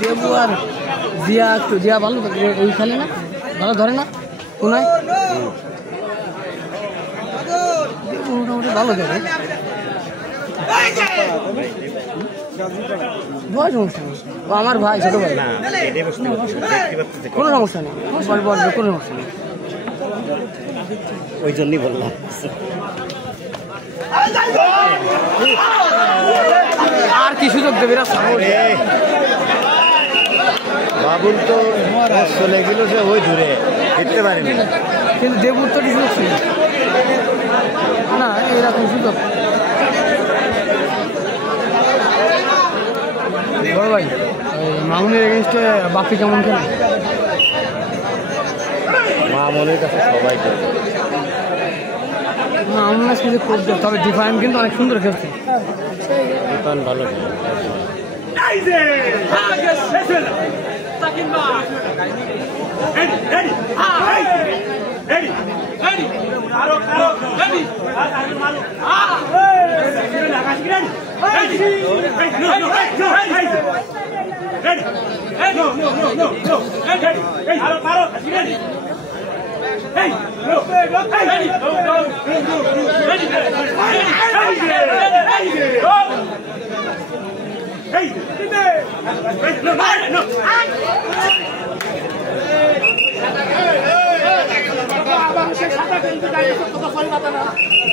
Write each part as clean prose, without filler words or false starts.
দেবু আর জিয়া একটু জিয়া ভালো ওই খেলে না ভালো ধরে না কোনায় দেবু মোটামুটি ভালো ধরে বয়স সমস্যা নেই ও আমার ভাই ছোট ভাই কোনো সমস্যা নেই কোনো সমস্যা নেই ওই জন্যই বললাম আর কি সুযোগ দেবে বাবুল তো চলে গেল সে ওই দূরে ফিরতে পারেনি কিন্তু দেবুর তো সুযোগ ছিল না এরকম সুযোগ বড় ভাই মামুনের এগেনস্টে বাপি কেমন খেলে মামুনের কাছে সবাই খেলে মামুনের সাথে করছে তবে ডিফাইন কিন্তু অনেক সুন্দর খেলছে ডিফাইন ভালো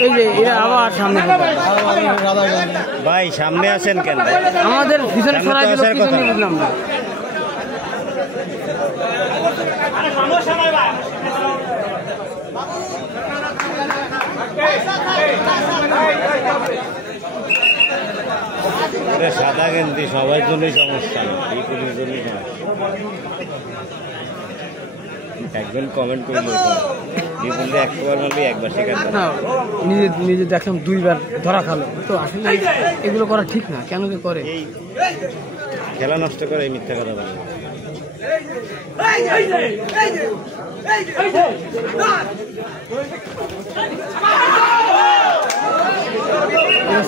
এই যে এরা আবার সামনে ভাই সামনে আসেন কেন আমাদের পিছনে সরাই দিল কি জন্য বুঝলাম না সাদা গেন্দি সবার জন্যই সমস্যা বিপুলের জন্যই একজন কমেন্ট করলো বিপুলকে একবার মারবি একবার শেখাতে না নিজে দেখলাম দুইবার ধরা খালো তো আসলে এগুলো করা ঠিক না কেন যে করে এই খেলা নষ্ট করে এই মিথ্যা কথা বলে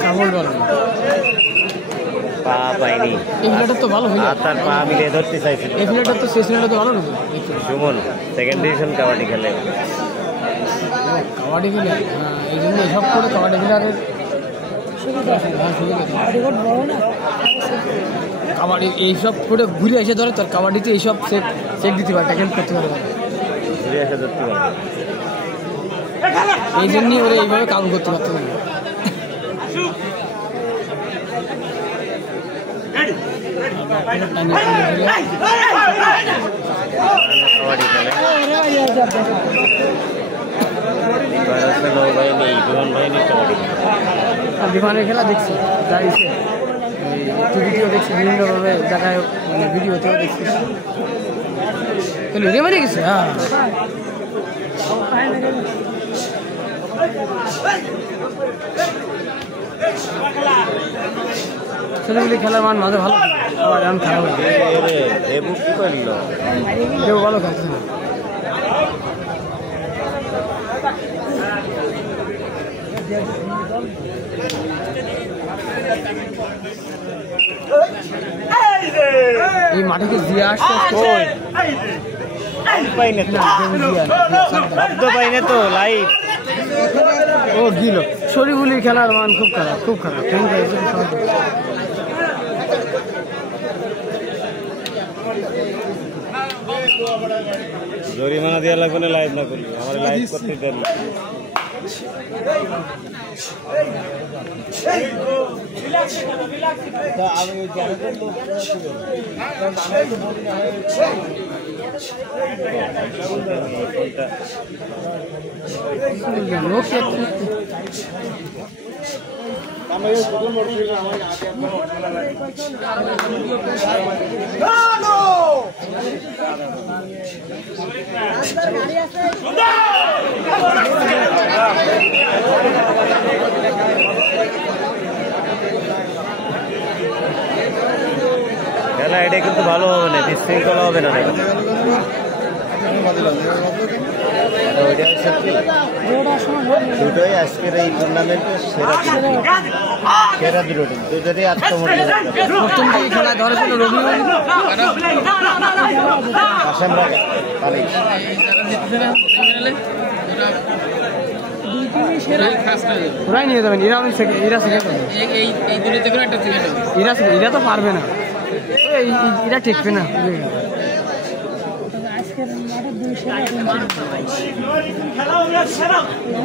সাবল বল পা পাইনি এই প্লেয়ারটা তো ভালো হইল তার পা মিলিয়ে ধরতে চাইছিল এই প্লেয়ারটা তো শেষ প্লেয়ারটা তো ভালো না সুমন সেকেন্ড ডিভিশন কাবাডি খেলে কাবাডি খেলে এই জন্য এসব করে কাবাডি খেলারের কাবাডি এইসব করে ঘুরে এসে ধরে তোর কাবাডিতে এইসব চেক দিতে পারে ট্যাকেল করতে পারে ঘুরে এসে ধরতে পারে এই জন্যই ওরা এইভাবে কাবু করতে পারতে পারে কাবাডি খেলে নৌবাহিনী বিমান বাহিনী কাবাডি বিমানের খেলা দেখছি দাঁড়িয়েছে টিভিতেও দেখছি বিভিন্নভাবে দেখায় মানে ভিডিওতেও দেখছি রে মানে গেছে হ্যাঁ ছেলেগুলি খেলার মান মাঝে ভালো আবার এখন খারাপ দেবু কি করল দেবু ভালো খেলছে না এই মাঠে কি জিয়া আসছে পাইনে তো লাইভ ও গিল শরীফুলির খেলার মান খুব খারাপ জরিমানা দেওয়া লাগবে না লাইভ না করলে আমার লাইভ করতে দেন খেলা এটা কিন্তু ভালো হবে না, বিশৃঙ্খলা হবে না। ওইটা হচ্ছে কি, দুটোই আজকের এই টুর্নামেন্টের সেরা দুটো টিম, দুটোরই আত্মমর্যাদা। প্রথম থেকে খেলায় ধরে ছিল রবিউল, আসাম রাজা পানি ওরাই নিয়ে যাবেন। এরা সেকেন্ড হবে, এরা তো পারবে না, এরা টেকবে না।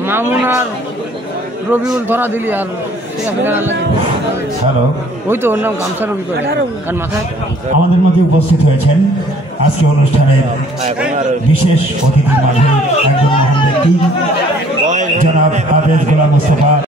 মামুন আর রবিউল ধরা দিলি আর হ্যালো, ওই তো ওর নাম গামছা রবি করে, কারণ মাথায় আমাদের মধ্যে উপস্থিত হয়েছেন আজকে অনুষ্ঠানের বিশেষ অতিথির মাঝে একজন মহান ব্যক্তি জনাব হাফেজ গোলাম মোস্তফা।